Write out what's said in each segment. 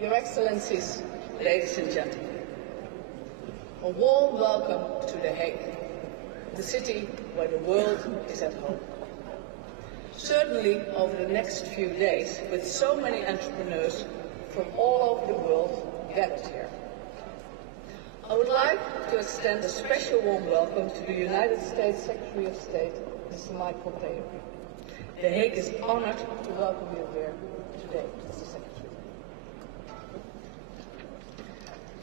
Your Excellencies, ladies and gentlemen, a warm welcome to The Hague, the city where the world is at home. Certainly over the next few days, with so many entrepreneurs from all over the world gathered here. I would like to extend a special warm welcome to the United States Secretary of State, Mr. Mike Pompeo. The Hague is honored to welcome you here today, Mr. Secretary.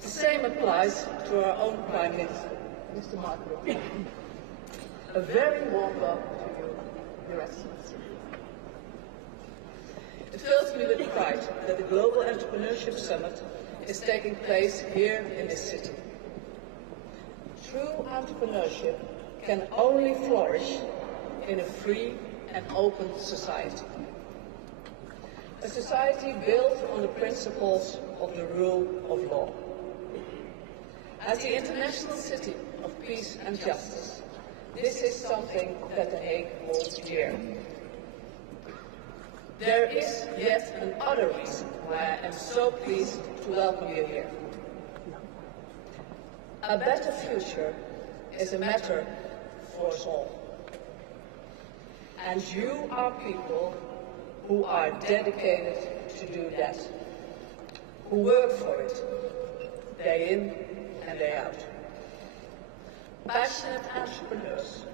The same applies to our own Prime Minister, Mr. Mark Rutte. A very warm welcome to you, Your Excellency. It fills me with pride that the Global Entrepreneurship Summit is taking place here in this city. True entrepreneurship can only flourish in a free and open society. A society built on the principles of the rule of law. As the international city of peace and justice, this is something that The Hague holds dear. There is yet another reason why I am so pleased to welcome you here. A better future is a matter for us all. And you are people who are dedicated to do that, who work for it, day in and day out. Passionate entrepreneurs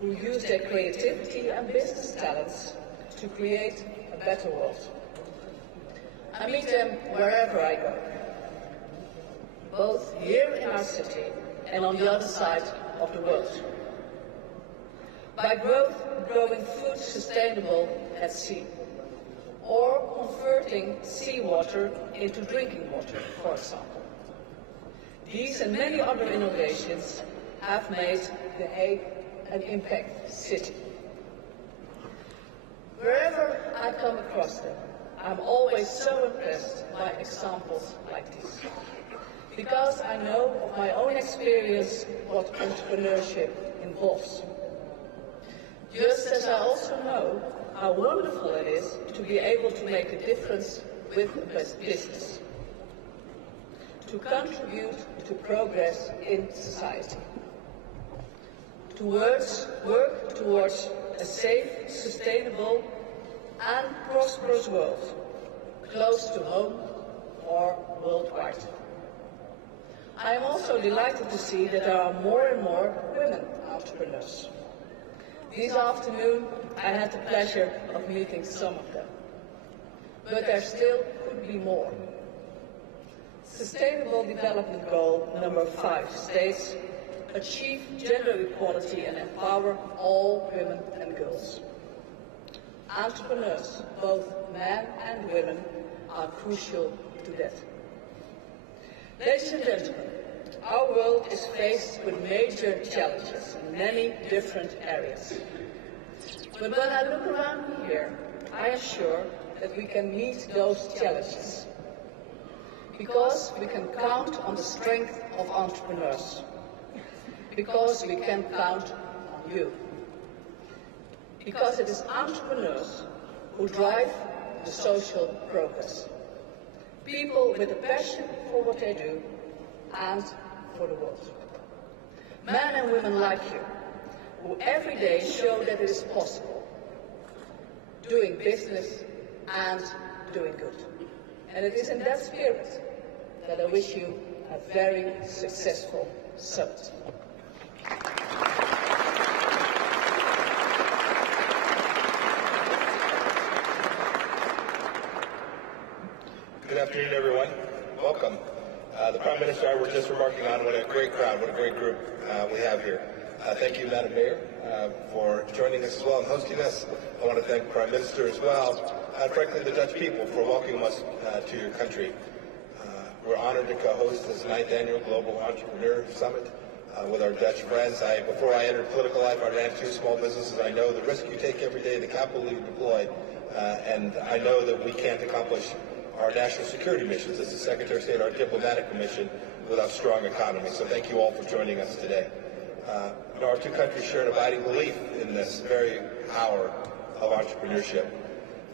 who use their creativity and business talents to create a better world. I meet them wherever I go, both here in our city and on the other side of the world. By growing food sustainable at sea, or converting seawater into drinking water, for example. These and many other innovations have made The Hague an impact city. Wherever I come across them, I'm always so impressed by examples like this. Because I know of my own experience what entrepreneurship involves. Just as I also know how wonderful it is to be able to make a difference with a business, to contribute to progress in society, to work towards a safe, sustainable and prosperous world, close to home or worldwide. I am also delighted to see that there are more and more women entrepreneurs. This afternoon, I had the pleasure of meeting some of them. But there still could be more. Sustainable Development Goal number 5 states, achieve gender equality and empower all women and girls. Entrepreneurs, both men and women, are crucial to that. Ladies and gentlemen, our world is faced with major challenges in many different areas. But when I look around me here, I am sure that we can meet those challenges. Because we can count on the strength of entrepreneurs. Because we can count on you. Because it is entrepreneurs who drive the social progress. People with a passion for what they do and for the world. Men and women like you, who every day show that it is possible, doing business and doing good. And it is in that spirit that I wish you a very successful summit. Good afternoon, everyone. Welcome. The Prime Minister and I were just remarking on what a great crowd, what a great group we have here. Thank you, Madam Mayor, for joining us as well and hosting us. I want to thank the Prime Minister as well, and frankly the Dutch people for welcoming us to your country. We're honored to co-host this 9th Annual Global Entrepreneur Summit with our Dutch friends. Before I entered political life, I ran 2 small businesses. I know the risk you take every day, the capital you deploy, and I know that we can't accomplish our national security missions as the Secretary of State, our diplomatic mission, without strong economy. So thank you all for joining us today. Our 2 countries share an abiding belief in this very hour of entrepreneurship.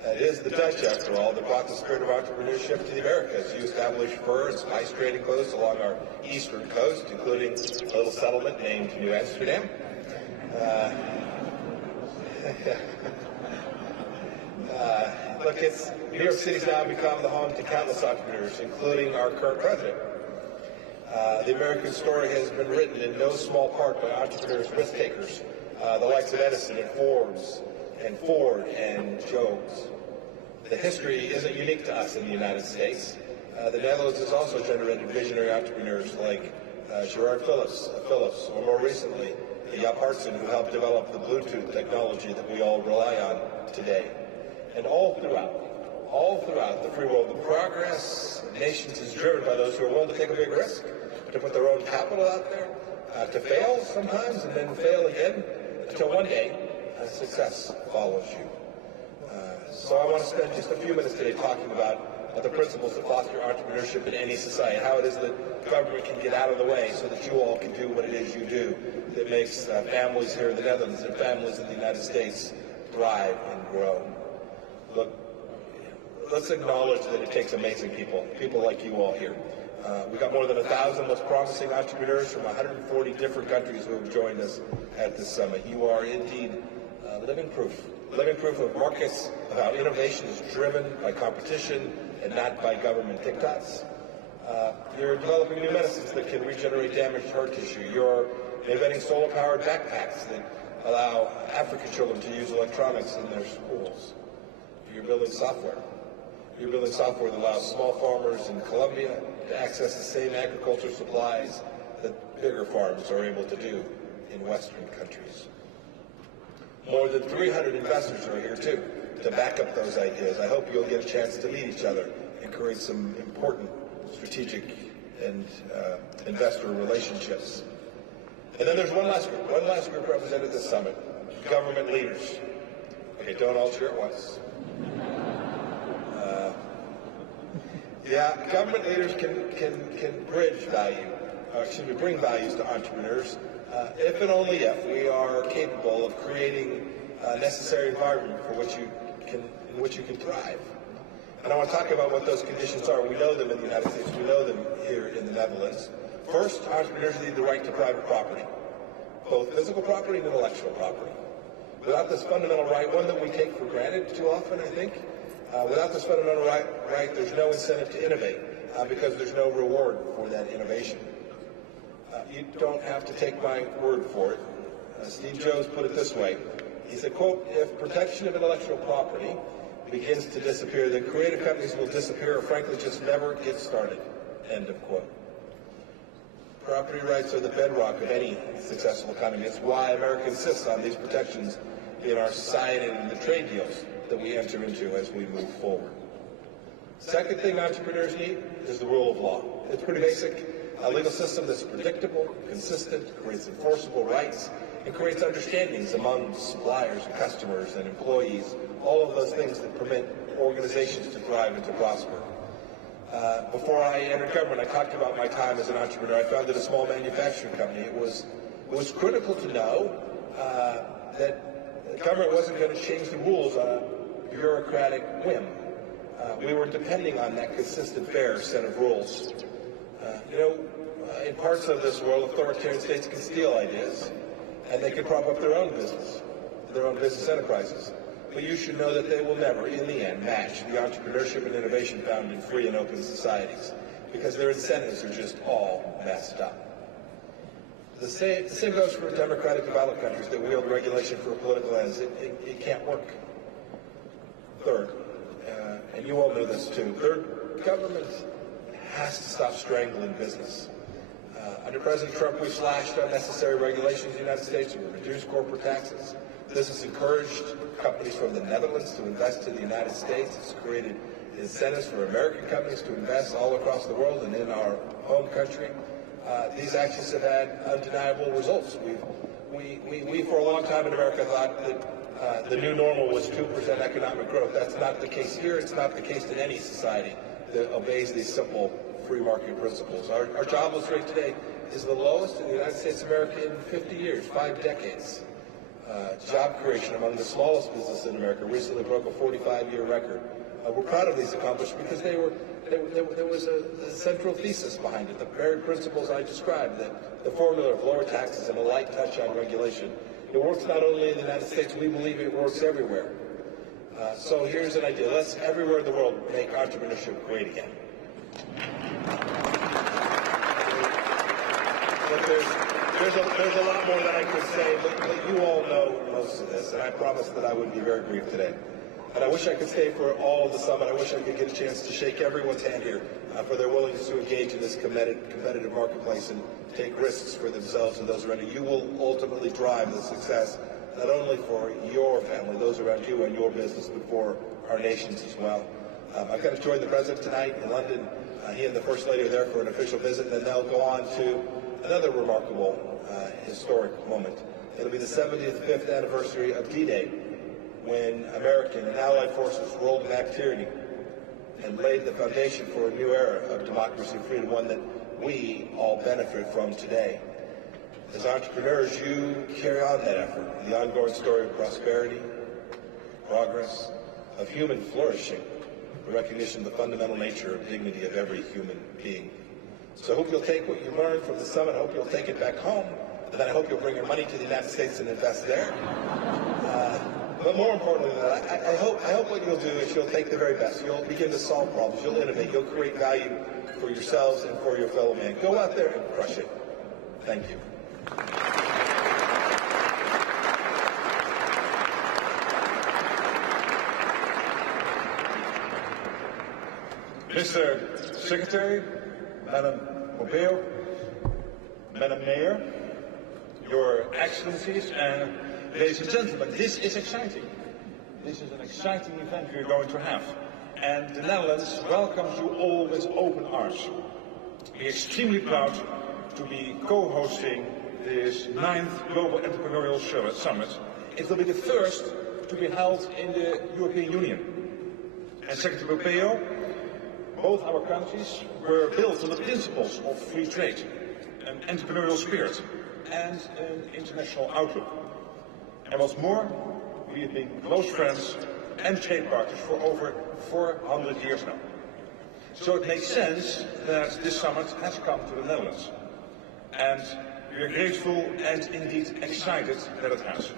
It is the Dutch, after all, that brought the spirit of entrepreneurship to the Americas. You established fur and spice trading posts along our eastern coast, including a little settlement named New Amsterdam. Look, New York City's now become the home to countless entrepreneurs, including our current president. The American story has been written in no small part by entrepreneurs, risk takers, the likes of Edison and Forbes and Ford and Jobs. The history isn't unique to us in the United States. The Netherlands has also generated visionary entrepreneurs like Gerard Philips, or more recently, Jaap Hartsen, who helped develop the Bluetooth technology that we all rely on today. And all throughout the free world, the progress of nations is driven by those who are willing to take a big risk, to put their own capital out there, to fail sometimes and then fail again, until one day success follows you. So I want to spend just a few minutes today talking about the principles that foster entrepreneurship in any society, how it is that government can get out of the way so that you all can do what it is you do that makes families here in the Netherlands and families in the United States thrive and grow. Look, let's acknowledge that it takes amazing people like you all here. We've got more than 1,000 most promising entrepreneurs from 140 different countries who have joined us at this summit. You are indeed living proof of markets, of how innovation is driven by competition and not by government diktats. You're developing new medicines that can regenerate damaged heart tissue. You're inventing solar-powered backpacks that allow African children to use electronics in their schools. You're building software. You're building software that allows small farmers in Colombia to access the same agricultural supplies that bigger farms are able to do in Western countries. More than 300 investors are here, too, to back up those ideas. I hope you'll get a chance to meet each other and create some important strategic and investor relationships. And then there's one last group represented at this summit, government leaders. Okay, don't all cheer at once. Government leaders can bring values to entrepreneurs if and only if we are capable of creating a necessary environment in which you can thrive. And I want to talk about what those conditions are. We know them in the United States. We know them here in the Netherlands. First, entrepreneurs need the right to private property, both physical property and intellectual property. Without this fundamental right, one that we take for granted too often, I think, without this fundamental right, there's no incentive to innovate because there's no reward for that innovation. You don't have to take my word for it. Steve Jobs put it this way. He said, quote, "If protection of intellectual property begins to disappear, then creative companies will disappear or frankly just never get started." End of quote. Property rights are the bedrock of any successful economy. It's why America insists on these protections in our society and in the trade deals that we enter into as we move forward. Second thing entrepreneurs need is the rule of law. It's pretty basic. A legal system that's predictable, consistent, creates enforceable rights, and creates understandings among suppliers, customers, and employees, all of those things that permit organizations to thrive and to prosper. Before I entered government, I talked about my time as an entrepreneur. I founded a small manufacturing company. It was critical to know that the government wasn't going to change the rules on a bureaucratic whim. We were depending on that consistent, fair set of rules. In parts of this world, authoritarian states can steal ideas, and they can prop up their own business enterprises. But you should know that they will never, in the end, match the entrepreneurship and innovation found in free and open societies, because their incentives are just all messed up. The same goes for democratic developed countries that wield regulation for political ends. It can't work. Third, and you all know this too, third, government has to stop strangling business. Under President Trump, we slashed unnecessary regulations in the United States. We reduced corporate taxes. This has encouraged companies from the Netherlands to invest in the United States. It's created incentives for American companies to invest all across the world and in our home country. These actions have had undeniable results. We for a long time in America thought that the new normal was 2% economic growth. That's not the case here. It's not the case in any society that obeys these simple free market principles. Our jobless rate today is the lowest in the United States of America in 50 years, 5 decades. job creation among the smallest businesses in America recently broke a 45-year record. We're proud of these accomplishments because there was a central thesis behind it, the very principles I described, that the formula of lower taxes and a light touch on regulation. It works not only in the United States, we believe it works everywhere. So here's an idea. Let's, everywhere in the world, make entrepreneurship great again. But there's a lot more that I could say, but you all know most of this, and I promised that I would be very brief today. And I wish I could stay for all of the summit. I wish I could get a chance to shake everyone's hand here for their willingness to engage in this competitive marketplace and take risks for themselves and those around you. You will ultimately drive the success, not only for your family, those around you and your business, but for our nations as well. I've got to join the President tonight in London. He and the First Lady are there for an official visit, and then they'll go on to another remarkable historic moment. It'll be the 75th anniversary of D-Day, when American and Allied forces rolled back tyranny and laid the foundation for a new era of democracy and freedom, one that we all benefit from today. As entrepreneurs, you carry on that effort, the ongoing story of prosperity, progress, of human flourishing, the recognition of the fundamental nature of dignity of every human being. So I hope you'll take what you learned from the summit. I hope you'll take it back home. And then I hope you'll bring your money to the United States and invest there. But more importantly than that, I hope what you'll do is you'll take the very best. You'll begin to solve problems. You'll innovate. You'll create value for yourselves and for your fellow man. Go out there and crush it. Thank you. Mr. Secretary, Madam Pompeo, Madam Mayor, Your Excellencies, and ladies and gentlemen, this is exciting. This is an exciting event we're going to have. And the Netherlands welcomes you all with open arms. We're extremely proud to be co-hosting this 9th Global Entrepreneurial Summit. It will be the first to be held in the European Union. And Secretary Pompeo, both our countries were built on the principles of free trade, an entrepreneurial spirit, and an international outlook. And what's more, we have been close friends and trade partners for over 400 years now. So it makes sense that this summit has come to the Netherlands. And we are grateful and indeed excited that it has.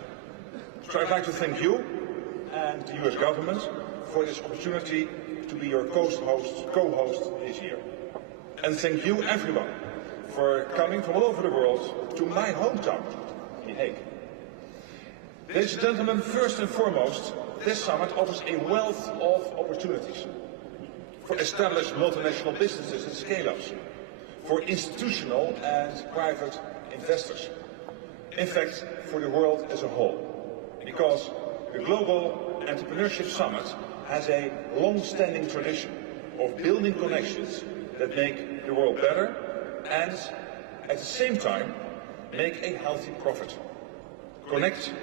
So I'd like to thank you and the US government for this opportunity to be your co-host this year. And thank you everyone for coming from all over the world to my hometown, The Hague. Ladies and gentlemen, first and foremost, this summit offers a wealth of opportunities for established multinational businesses and scale-ups, for institutional and private investors. In fact, for the world as a whole, because the Global Entrepreneurship Summit has a long-standing tradition of building connections that make the world better and, at the same time, make a healthy profit. Connecting,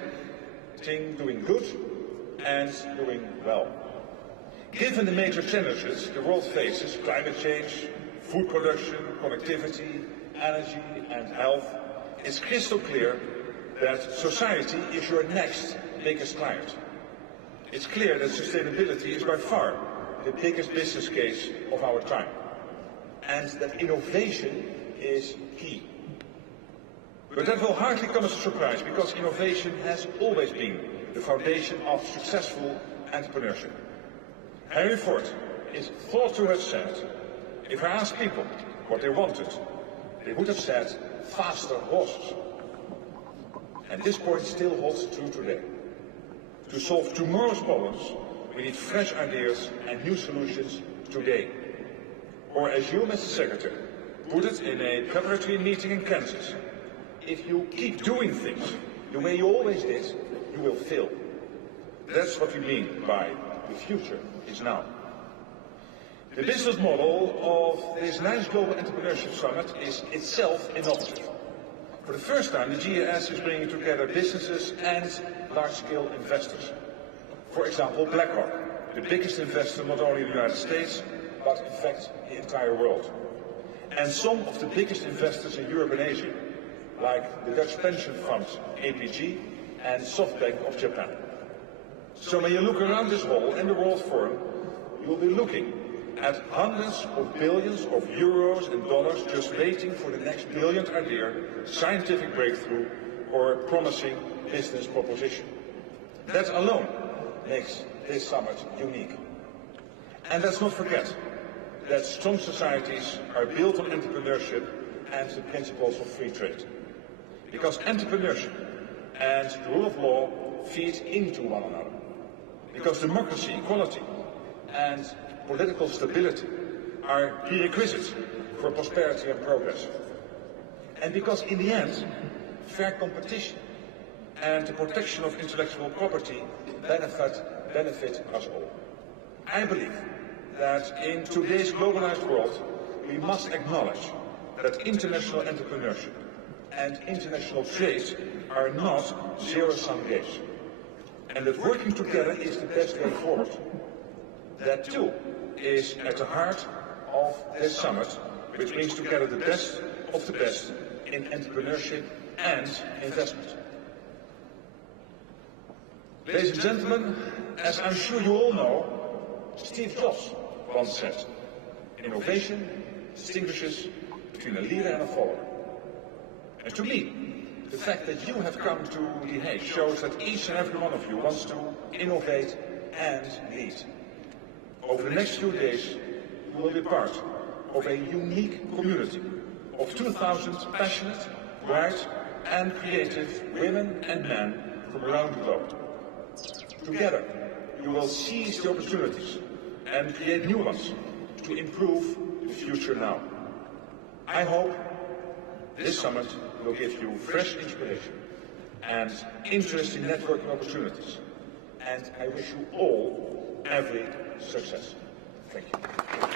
doing good, and doing well. Given the major challenges the world faces, climate change, food production, connectivity, energy, and health, it's crystal clear that society is your next biggest client. It's clear that sustainability is by far the biggest business case of our time, and that innovation is key. But that will hardly come as a surprise, because innovation has always been the foundation of successful entrepreneurship. Henry Ford is thought to have said, if I asked people what they wanted, they would have said faster horses. And this point still holds true today. To solve tomorrow's problems, we need fresh ideas and new solutions today. Or as you, Mr. Secretary, put it in a preparatory meeting in Kansas, if you keep doing things the way you always did, you will fail. That's what we mean by the future is now. The business model of this 9th Global Entrepreneurship Summit is itself innovative. For the first time, the GES is bringing together businesses and large-scale investors. For example, BlackRock, the biggest investor not only in the United States, but in fact the entire world. And some of the biggest investors in Europe and Asia, like the Dutch pension fund APG and SoftBank of Japan. So when you look around this hall and the World Forum, you will be looking at hundreds of billions of euros and dollars just waiting for the next brilliant idea, scientific breakthrough, or promising business proposition. That alone makes this summit unique. And let's not forget that strong societies are built on entrepreneurship and the principles of free trade. Because entrepreneurship and the rule of law feed into one another. Because democracy, equality, and political stability are prerequisites for prosperity and progress. And because in the end, fair competition and the protection of intellectual property benefit us all. I believe that in today's globalized world, we must acknowledge that international entrepreneurship and international trade are not zero-sum games, and that working together is the best way forward. That too is at the heart of this summit, which brings together the best of the best in entrepreneurship and investment. Ladies and gentlemen, as I'm sure you all know, Steve Jobs once said, "Innovation distinguishes between a leader and a follower." And to me, the fact that you have come to The Hague shows that each and every one of you wants to innovate and lead. Over the next few days, you will be part of a unique community of 2,000 passionate, bright and creative women and men from around the globe. Together, you will seize the opportunities and create new ones to improve the future now. I hope this summit will give you fresh inspiration and interesting networking opportunities. And I wish you all every success. Thank you.